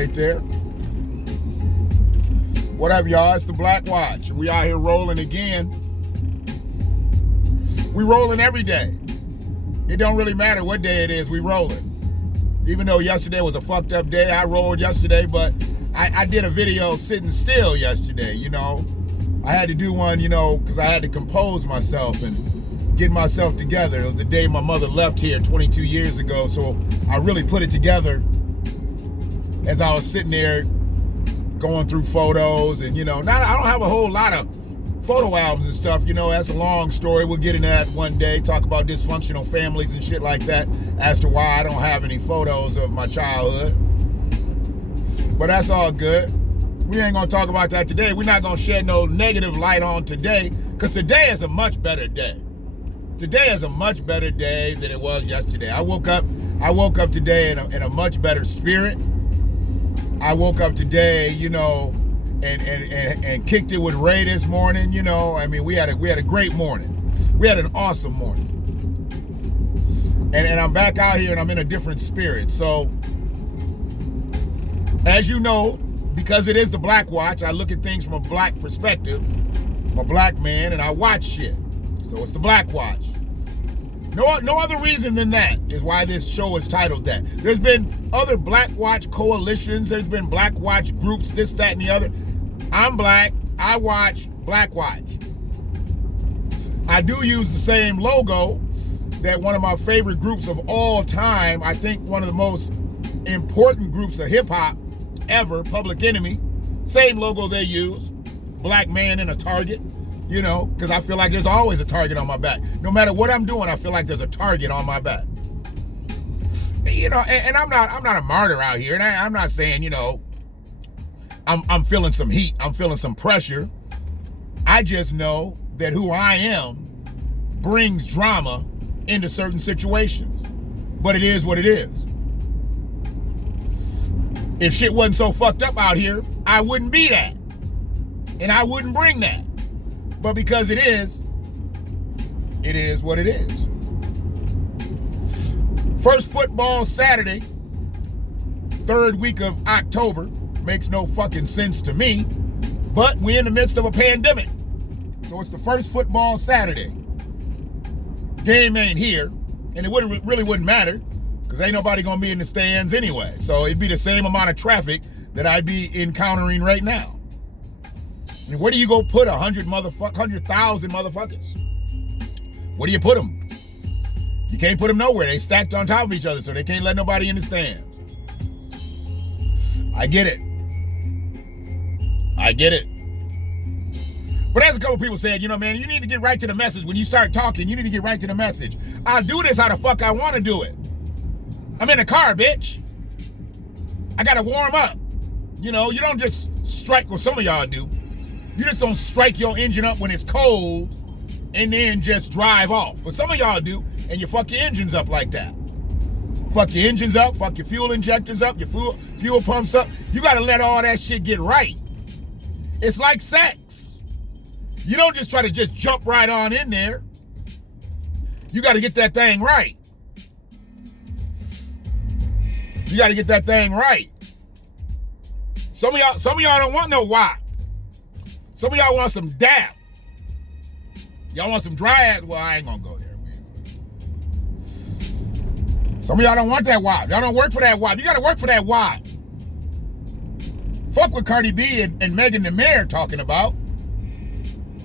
right there. What up, y'all? It's the BlackWatch. We out here rolling again. We rolling every day. It don't really matter what day it is, we rolling. Even though yesterday was a fucked up day, I rolled yesterday, but I did a video sitting still yesterday, you know. I had to do one, you know, because I had to compose myself and get myself together. It was the day my mother left here 22 years ago, so I really put it together as I was sitting there going through photos. And, you know, now I don't have a whole lot of photo albums and stuff, you know. That's a long story. We'll get into that one day, talk about dysfunctional families and shit like that as to why I don't have any photos of my childhood. But that's all good. We ain't gonna talk about that today. We're not gonna shed no negative light on today, because today is a much better day. Today is a much better day than it was yesterday. I woke up today in a much better spirit. I woke up today, you know, and kicked it with Ray this morning, you know. I mean, we had a great morning. We had an awesome morning. And I'm back out here and I'm in a different spirit. So, as you know, because it is the BlackWatch, I look at things from a black perspective. I'm a black man and I watch shit. So it's the BlackWatch. No other reason than that is why this show is titled that. There's been other BlackWatch coalitions. There's been BlackWatch groups, this, that, and the other. I'm black. I watch BlackWatch. I do use the same logo that one of my favorite groups of all time, I think one of the most important groups of hip-hop ever, Public Enemy, same logo they use, black man in a target, you know, because I feel like there's always a target on my back. No matter what I'm doing, I feel like there's a target on my back. You know, and I'm not a martyr out here, and I'm not saying, you know, I'm feeling some heat, I'm feeling some pressure. I just know that who I am brings drama into certain situations, but it is what it is. If shit wasn't so fucked up out here, I wouldn't be that. And I wouldn't bring that. But because it is what it is. First football Saturday, third week of October, makes no fucking sense to me, but we're in the midst of a pandemic. So it's the first football Saturday. Game ain't here, and it really wouldn't matter, because ain't nobody gonna be in the stands anyway. So it'd be the same amount of traffic that I'd be encountering right now. I mean, where do you go put 100,000 motherfuckers? Where do you put them? You can't put them nowhere. They stacked on top of each other, so they can't let nobody in the stands. I get it. But as a couple people said, you know, man, you need to get right to the message. When you start talking, you need to get right to the message. I'll do this how the fuck I want to do it. I'm in the car, bitch. I gotta warm up. You know, you don't just strike, what some of y'all do. You just don't strike your engine up when it's cold and then just drive off. But some of y'all do, and you fuck your engines up like that. Fuck your engines up, fuck your fuel injectors up, your fuel pumps up. You gotta let all that shit get right. It's like sex. You don't just try to just jump right on in there. You gotta get that thing right. You gotta get that thing right. Some of y'all don't want no wop. Some of y'all want some dap. Y'all want some dry ass. Well, I ain't gonna go there. Some of y'all don't want that wop. Y'all don't work for that wop. You gotta work for that wop. Fuck what Cardi B and Megan the Mayor talking about.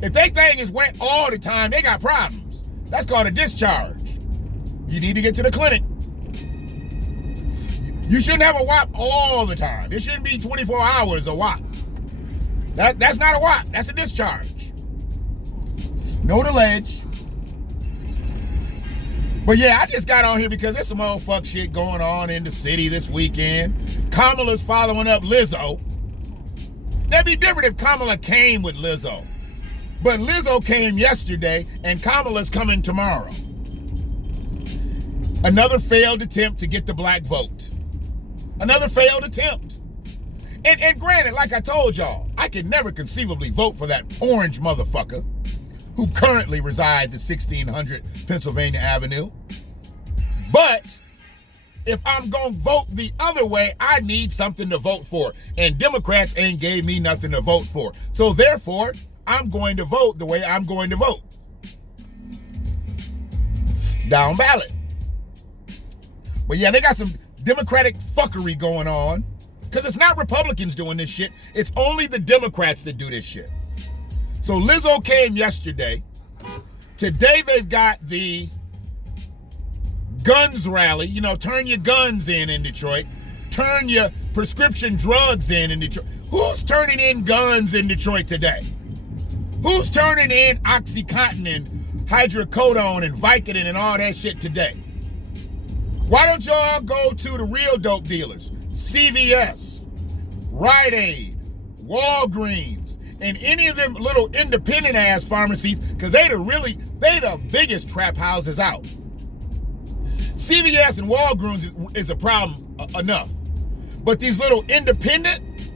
If they thing is wet all the time, they got problems. That's called a discharge. You need to get to the clinic. You shouldn't have a WAP all the time. It shouldn't be 24 hours a WAP. That's not a WAP. That's a discharge. Know the ledge. But yeah, I just got on here because there's some old fuck shit going on in the city this weekend. Kamala's following up Lizzo. That'd be different if Kamala came with Lizzo. But Lizzo came yesterday and Kamala's coming tomorrow. Another failed attempt to get the black vote. Another failed attempt. And granted, like I told y'all, I could never conceivably vote for that orange motherfucker who currently resides at 1600 Pennsylvania Avenue. But if I'm going to vote the other way, I need something to vote for. And Democrats ain't gave me nothing to vote for. So therefore, I'm going to vote the way I'm going to vote. Down ballot. But yeah, they got some Democratic fuckery going on. Because it's not Republicans doing this shit. It's only the Democrats that do this shit. So Lizzo came yesterday. Today they've got the guns rally. You know, turn your guns in Detroit. Turn your prescription drugs in Detroit. Who's turning in guns in Detroit today? Who's turning in Oxycontin and hydrocodone and Vicodin and all that shit today? Why don't y'all go to the real dope dealers? CVS, Rite Aid, Walgreens, and any of them little independent ass pharmacies, because they the biggest trap houses out. CVS and Walgreens is a problem enough. But these little independent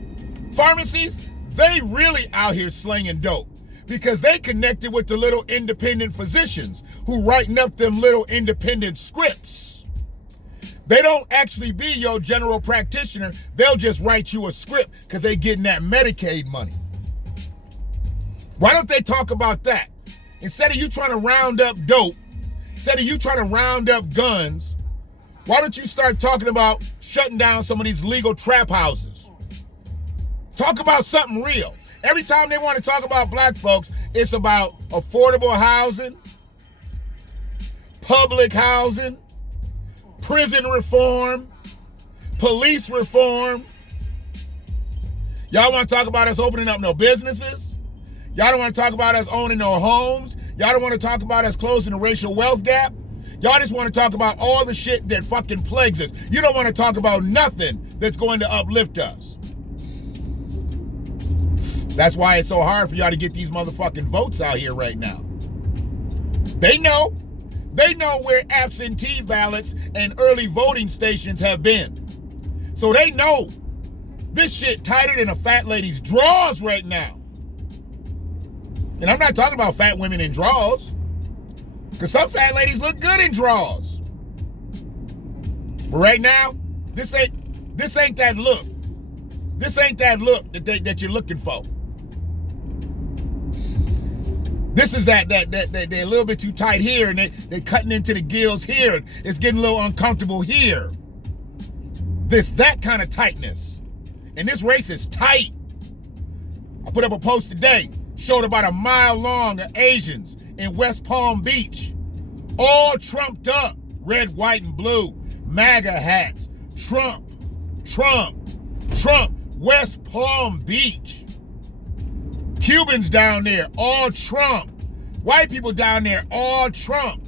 pharmacies, they really out here slinging dope. Because they connected with the little independent physicians who writing up them little independent scripts. They don't actually be your general practitioner. They'll just write you a script because they getting that Medicaid money. Why don't they talk about that? Instead of you trying to round up dope, instead of you trying to round up guns, why don't you start talking about shutting down some of these legal trap houses? Talk about something real. Every time they want to talk about black folks, it's about affordable housing, public housing, prison reform, police reform. Y'all want to talk about us opening up no businesses? Y'all don't want to talk about us owning no homes? Y'all don't want to talk about us closing the racial wealth gap? Y'all just want to talk about all the shit that fucking plagues us. You don't want to talk about nothing that's going to uplift us. That's why it's so hard for y'all to get these motherfucking votes out here right now. They know where absentee ballots and early voting stations have been. So they know this shit tighter than a fat lady's drawers right now. And I'm not talking about fat women in drawers, because some fat ladies look good in drawers. But right now, this ain't that look. This ain't that look that you're looking for. This is that they're a little bit too tight here, and they're cutting into the gills here, and it's getting a little uncomfortable here. That kind of tightness. And this race is tight. I put up a post today, showed about a mile long of Asians in West Palm Beach, all trumped up, red, white, and blue, MAGA hats, Trump, West Palm Beach. Cubans down there, all Trump. White people down there, all Trump.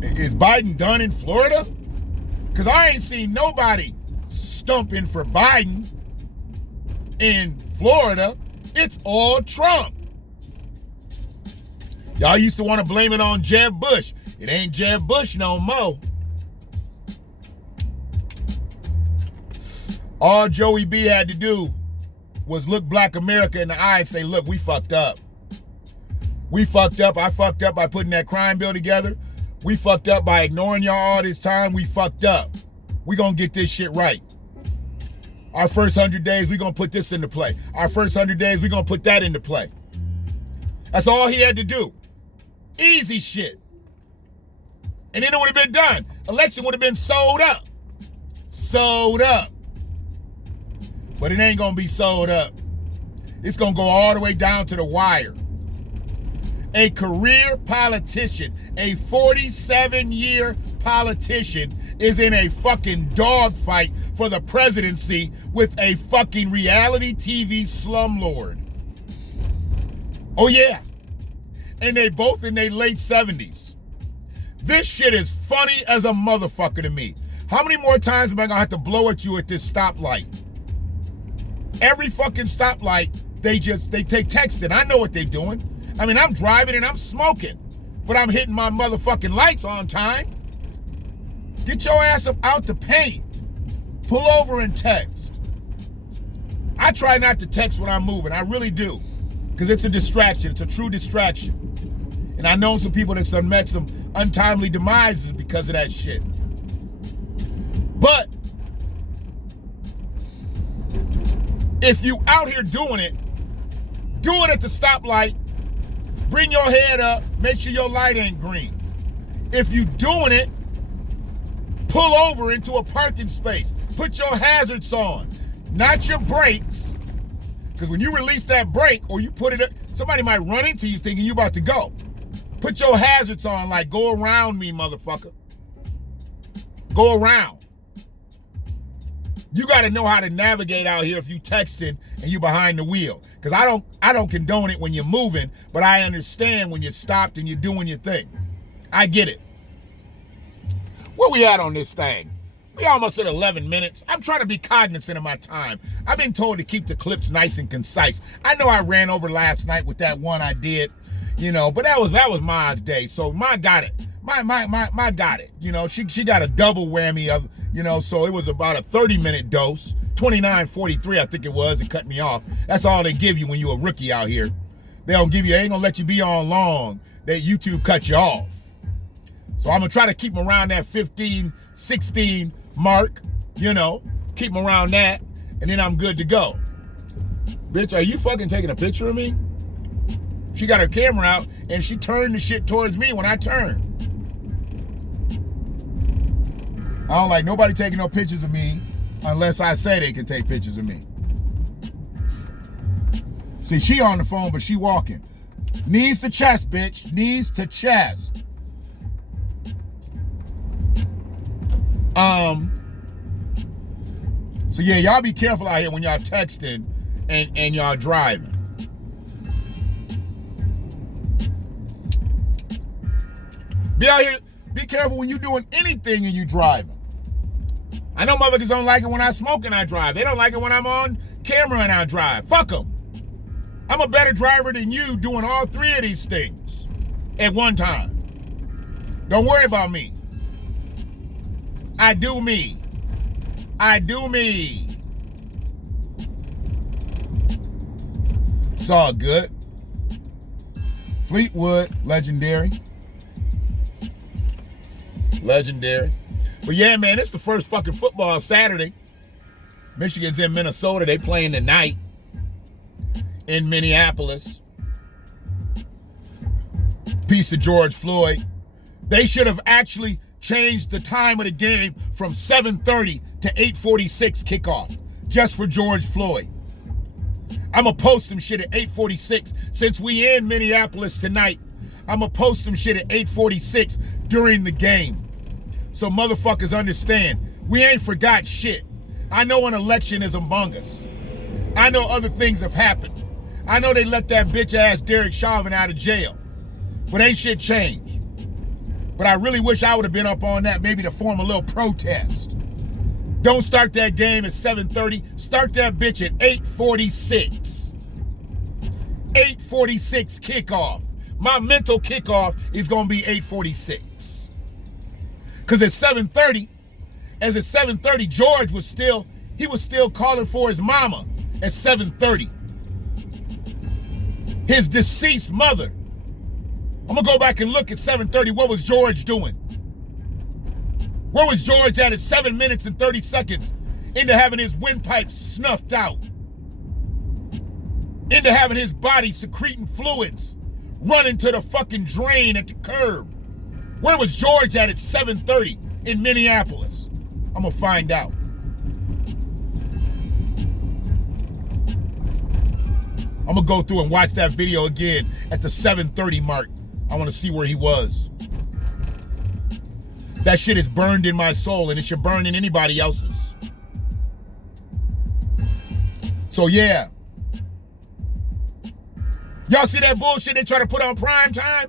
Is Biden done in Florida? Because I ain't seen nobody stumping for Biden in Florida. It's all Trump. Y'all used to want to blame it on Jeb Bush. It ain't Jeb Bush no more. All Joey B had to do was look Black America in the eye and say, look, we fucked up. We fucked up. I fucked up by putting that crime bill together. We fucked up by ignoring y'all all this time. We fucked up. We gonna get this shit right. Our first 100 days, we gonna put this into play. Our first 100 days, we gonna put that into play. That's all he had to do. Easy shit. And then it would have been done. Election would have been sold up. Sold up. But it ain't gonna be sold up. It's gonna go all the way down to the wire. A career politician, a 47-year politician is in a fucking dogfight for the presidency with a fucking reality TV slumlord. Oh yeah. And they both in their late 70s. This shit is funny as a motherfucker to me. How many more times am I gonna have to blow at you at this stoplight? Every fucking stoplight, they take texting. I know what they're doing. I mean, I'm driving and I'm smoking, but I'm hitting my motherfucking lights on time. Get your ass up out the paint. Pull over and text. I try not to text when I'm moving. I really do, because it's a distraction. It's a true distraction. And I know some people that's met some untimely demises because of that shit. But if you out here doing it at the stoplight, bring your head up, make sure your light ain't green. If you doing it, pull over into a parking space. Put your hazards on, not your brakes. Because when you release that brake or you put it up, somebody might run into you thinking you about to go. Put your hazards on, like, go around me, motherfucker. Go around. You got to know how to navigate out here if you texting and you behind the wheel. Because I don't condone it when you're moving, but I understand when you're stopped and you're doing your thing. I get it. Where we at on this thing? We almost at 11 minutes. I'm trying to be cognizant of my time. I've been told to keep the clips nice and concise. I know I ran over last night with that one I did, you know, but that was Ma's day. So Ma got it. Ma got it. You know, she got a double whammy of, you know, so it was about a 30-minute dose. 29.43, I think it was. It cut me off. That's all they give you when you're a rookie out here. They ain't gonna let you be on long. YouTube cut you off. So I'm gonna try to keep them around that 15, 16 mark, you know, keep them around that, and then I'm good to go. Bitch, are you fucking taking a picture of me? She got her camera out, and she turned the shit towards me when I turned. I don't like nobody taking no pictures of me unless I say they can take pictures of me. See, she on the phone, but she walking. Knees to chest, bitch. Knees to chest. So yeah, y'all be careful out here when y'all texting and y'all driving. Be out here, be careful when you doing anything and you driving. I know motherfuckers don't like it when I smoke and I drive. They don't like it when I'm on camera and I drive. Fuck them. I'm a better driver than you doing all three of these things at one time. Don't worry about me. I do me. I do me. It's all good. Fleetwood, legendary. Legendary. But yeah, man, it's the first fucking football Saturday. Michigan's in Minnesota. They playing tonight in Minneapolis. Piece of George Floyd. They should have actually changed the time of the game from 7:30 to 8:46 kickoff just for George Floyd. I'm going to post some shit at 8:46 since we in Minneapolis tonight. I'm going to post some shit at 8:46 during the game. So motherfuckers understand, we ain't forgot shit. I know an election is among us. I know other things have happened. I know they let that bitch ass Derek Chauvin out of jail. But ain't shit changed. But I really wish I would have been up on that, maybe to form a little protest. Don't start that game at 7:30. Start that bitch at 8:46. 8:46 kickoff. My mental kickoff is going to be 8:46. Because at 7:30, as at 7:30, George was still calling for his mama at 7:30. His deceased mother. I'm going to go back and look at 7:30. What was George doing? Where was George at 7 minutes and 30 seconds into having his windpipe snuffed out? Into having his body secreting fluids running to the fucking drain at the curb. Where was George at 7:30 in Minneapolis? I'm going to find out. I'm going to go through and watch that video again at the 7:30 mark. I want to see where he was. That shit is burned in my soul, and it should burn in anybody else's. So yeah. Y'all see that bullshit they try to put on prime time?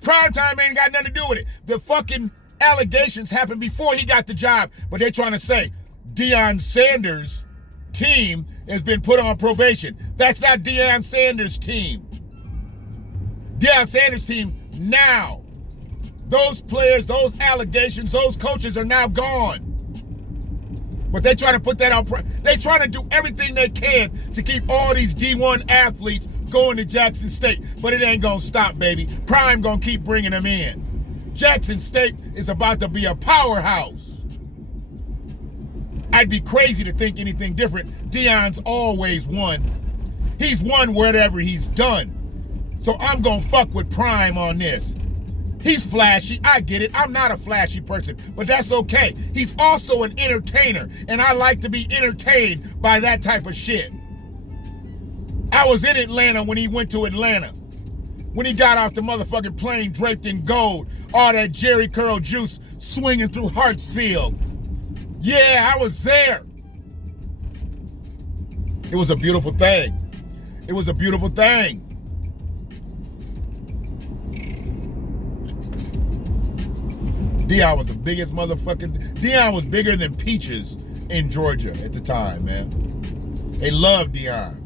Prime time ain't got nothing to do with it. The fucking allegations happened before he got the job, but they're trying to say Deion Sanders' team has been put on probation. That's not Deion Sanders' team. Deion Sanders' team now. Those players, those allegations, those coaches are now gone. But they try to put that on. They trying to do everything they can to keep all these D1 athletes going to Jackson State. But it ain't going to stop, baby. Prime going to keep bringing them in. Jackson State is about to be a powerhouse. I'd be crazy to think anything different. Deion's always won. He's won whatever he's done. So I'm gonna fuck with Prime on this. He's flashy, I get it. I'm not a flashy person, but that's okay. He's also an entertainer, and I like to be entertained by that type of shit. I was in Atlanta when he went to Atlanta. When he got off the motherfucking plane draped in gold, all that Jerry Curl juice swinging through Hartsfield. Yeah, I was there. It was a beautiful thing. It was a beautiful thing. Deion was the biggest motherfucking... Deion was bigger than Peaches in Georgia at the time, man. They loved Deion.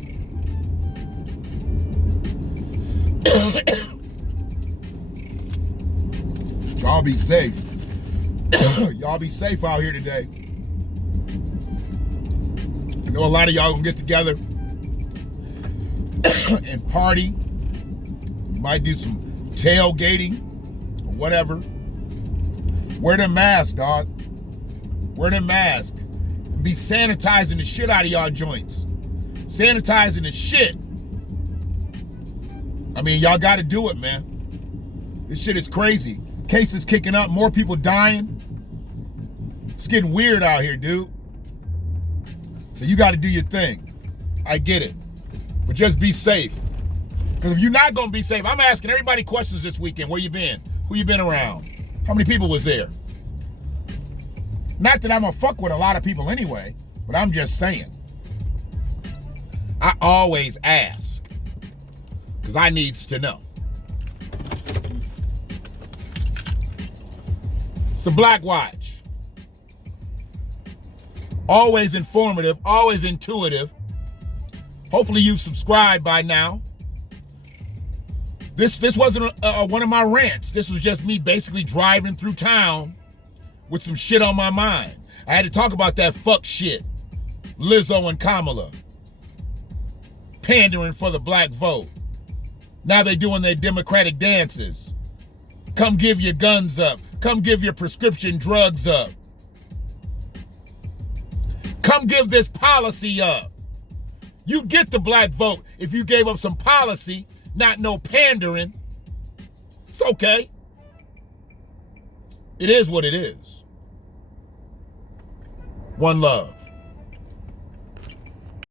Y'all be safe. Y'all be safe out here today. I know a lot of y'all gonna get together and party. You might do some tailgating or whatever. Wear the mask, dog. Wear the mask. Be sanitizing the shit out of y'all joints. Sanitizing the shit. I mean, y'all gotta do it, man. This shit is crazy. Cases kicking up, more people dying. It's getting weird out here, dude. So you gotta do your thing. I get it. But just be safe. Because if you're not gonna be safe, I'm asking everybody questions this weekend. Where you been? Who you been around? How many people was there? Not that I'm gonna fuck with a lot of people anyway, but I'm just saying. I always ask, because I needs to know. It's the BlackWatch. Always informative, always intuitive. Hopefully you've subscribed by now. This wasn't one of my rants. This was just me basically driving through town with some shit on my mind. I had to talk about that fuck shit. Lizzo and Kamala. Pandering for the black vote. Now they doing their Democratic dances. Come give your guns up. Come give your prescription drugs up. Come give this policy up. You get the black vote if you gave up some policy. Not no pandering. It's okay. It is what it is. One love.